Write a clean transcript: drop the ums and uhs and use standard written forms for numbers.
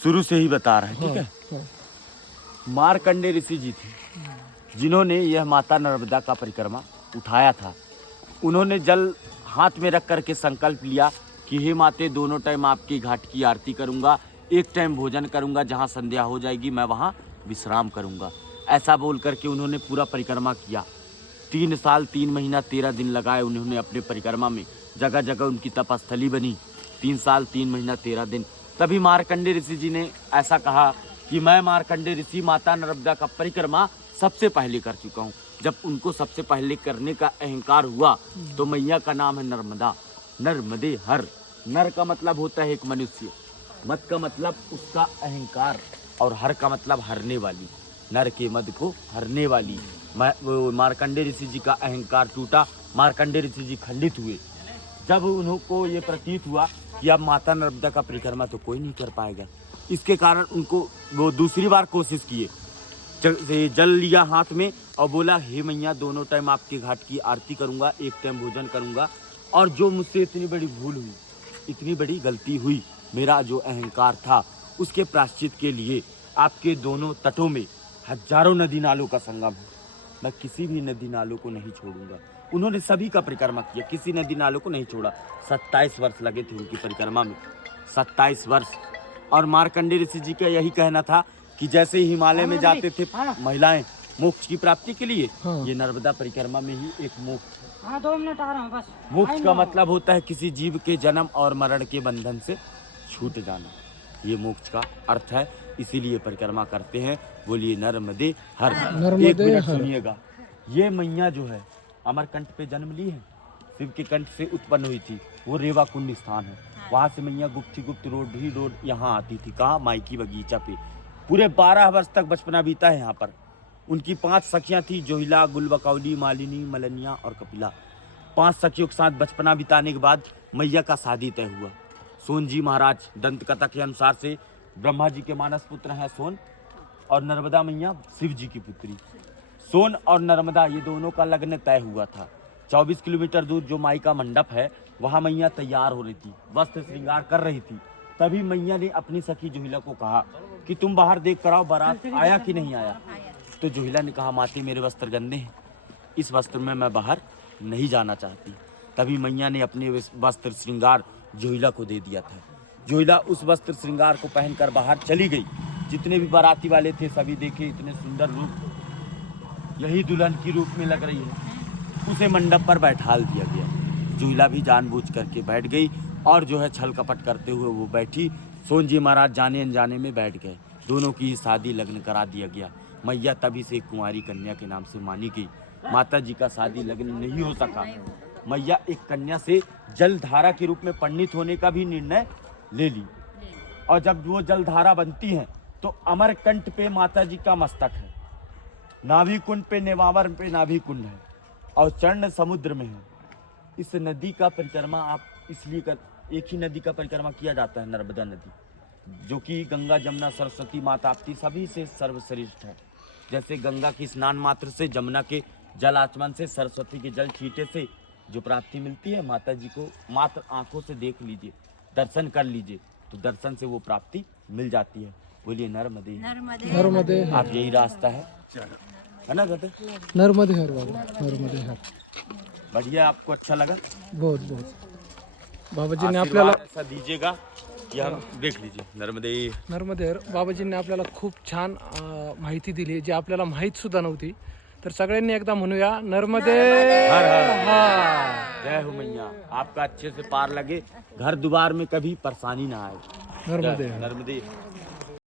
शुरू से ही बता रहे हैं, ठीक है। हाँ, मार्कंडेय ऋषि जी थे जिन्होंने यह माता नर्मदा का परिक्रमा उठाया था। उन्होंने जल हाथ में रख करके संकल्प लिया कि हे माते, दोनों टाइम आपकी घाट की आरती करूंगा, एक टाइम भोजन करूंगा, जहां संध्या हो जाएगी मैं वहां विश्राम करूंगा। ऐसा बोल करके उन्होंने पूरा परिक्रमा किया। 3 साल 3 महीना 13 दिन लगाए उन्होंने अपने परिक्रमा में, जगह जगह उनकी तपस्थली बनी। 3 साल 3 महीना 13 दिन। तभी मार्कंडेय ऋषि जी ने ऐसा कहा कि मैं मार्कंडेय ऋषि माता नर्मदा का परिक्रमा सबसे पहले कर चुका हूँ। जब उनको सबसे पहले करने का अहंकार हुआ तो मैया का नाम है नर्मदा, नर्मदे हर। नर का मतलब होता है एक मनुष्य, मत का मतलब उसका अहंकार, और हर का मतलब हरने वाली, नर के मद को हरने वाली। मार्कंडेय ऋषि जी का अहंकार टूटा, मार्कंडेय ऋषि जी खंडित हुए। जब उनको ये प्रतीत हुआ कि अब माता नर्मदा का परिक्रमा तो कोई नहीं कर पाएगा, इसके कारण उनको वो दूसरी बार कोशिश किए। जल लिया हाथ में और बोला, हे मैया, दोनों टाइम आपके घाट की आरती करूंगा, एक टाइम भोजन करूंगा, और जो मुझसे इतनी बड़ी भूल हुई, इतनी बड़ी गलती हुई, मेरा जो अहंकार था, उसके प्रायश्चित के लिए आपके दोनों तटों में हजारों नदी नालों का संगम है। मैं किसी भी नदी नालों को नहीं छोड़ूंगा। उन्होंने सभी का परिक्रमा किया, किसी नदी नालों को नहीं छोड़ा। 27 वर्ष लगे थे उनकी परिक्रमा में, 27 वर्ष। और मार्कंडेय ऋषि जी का यही कहना था कि जैसे ही हिमालय में जाते थे महिलाएं मोक्ष की प्राप्ति के लिए, ये नर्मदा परिक्रमा में ही एक मोक्ष है। 2 मिनट आ रहा हूँ बस। मोक्ष का मतलब होता है किसी जीव के जन्म और मरण के बंधन से छूट जाना, ये मोक्ष का अर्थ है। इसीलिए परिक्रमा करते हैं। बोलिए नर्मदे हर। एक मिनट सुनिएगा, ये मैया जो है अमरकंट पे जन्म ली है, शिव के कंठ से उत्पन्न हुई थी। वो रेवा कुंड स्थान है, वहां से मैया गुप्त रोड यहाँ आती थी। कहाँ? माइकी बगीचा पे। पूरे 12 वर्ष तक बचपना बीता है यहाँ पर। उनकी 5 सखियां थी, जोहिला, गुलबकौली, मालिनी, मलनिया और कपिला। 5 सखियों के साथ बचपना बिताने के बाद मैया का शादी तय हुआ। सोन जी महाराज, दंत कथा के अनुसार से ब्रह्मा जी के मानस पुत्र हैं सोन, और नर्मदा मैया शिव जी की पुत्री। सोन और नर्मदा ये दोनों का लग्न तय हुआ था। 24 किलोमीटर दूर जो माई का मंडप है, वहां मैया तैयार हो रही थी, वस्त्र श्रृंगार कर रही थी। तभी मैया ने अपनी सखी जोहिला को कहा कि तुम बाहर देख कर आओ, बारात आया कि नहीं आया। तो जोहिला ने कहा, माते मेरे वस्त्र गंदे हैं, इस वस्त्र में मैं बाहर नहीं जाना चाहती। तभी मैया ने अपने वस्त्र श्रृंगार जोहिला को दे दिया था। जोहिला उस वस्त्र श्रृंगार को पहनकर बाहर चली गई। जितने भी बाराती वाले थे सभी देखे, इतने सुंदर रूप, यही दुल्हन की रूप में लग रही है। उसे मंडप पर बैठाल दिया गया। जोहिला भी जानबूझ करके बैठ गई, और जो है छल कपट करते हुए वो बैठी। सोन जी महाराज जाने अनजाने में बैठ गए। दोनों की शादी लग्न करा दिया गया। मैया तभी से कुंवारी कन्या के नाम से मानी गई। माता जी का शादी लग्न नहीं हो सका। मैया एक कन्या से जलधारा के रूप में परिणित होने का भी निर्णय ले ली। और जब वो जलधारा बनती है तो अमरकंट पे माता जी का मस्तक है, नाभि कुंड पे, नेवावर पे नाभि कुंड है, और चरण समुद्र में है। इस नदी का परिक्रमा आप इसलिए एक ही नदी का परिक्रमा किया जाता है, नर्मदा नदी, जो कि गंगा, जमुना, सरस्वती, माँ ताप्ती सभी से सर्वश्रेष्ठ है। जैसे गंगा की स्नान मात्र से, जमुना के जल आचमन से, सरस्वती के जल छींटे से जो प्राप्ति मिलती है, माता जी को मात्र आंखों से देख लीजिए, दर्शन कर लीजिए, तो दर्शन से वो प्राप्ति मिल जाती है। बोलिए नर्मदे नर्मदे। आप यही रास्ता है ना कहते? नर्मदे हर बाबा, नर्मदे हर। बढ़िया, आपको अच्छा लगा? बहुत बहुत। बाबाजींनी आपल्याला ऐसा दीजिएगा कि हम देख लीजिए। नर्मदे नर्मदे हर। बाबाजींनी आपल्याला खूप छान माहिती दिली, जी आपल्याला माहीत सुद्धा नव्हती। तर सगळ्यांनी एकदा म्हणूया, नर्मदे हर हर। हर। जय हो मैया, आपका अच्छे से पार लगे, घर द्वार में कभी परेशानी ना आए। नर्मदे हर। नर्मदे।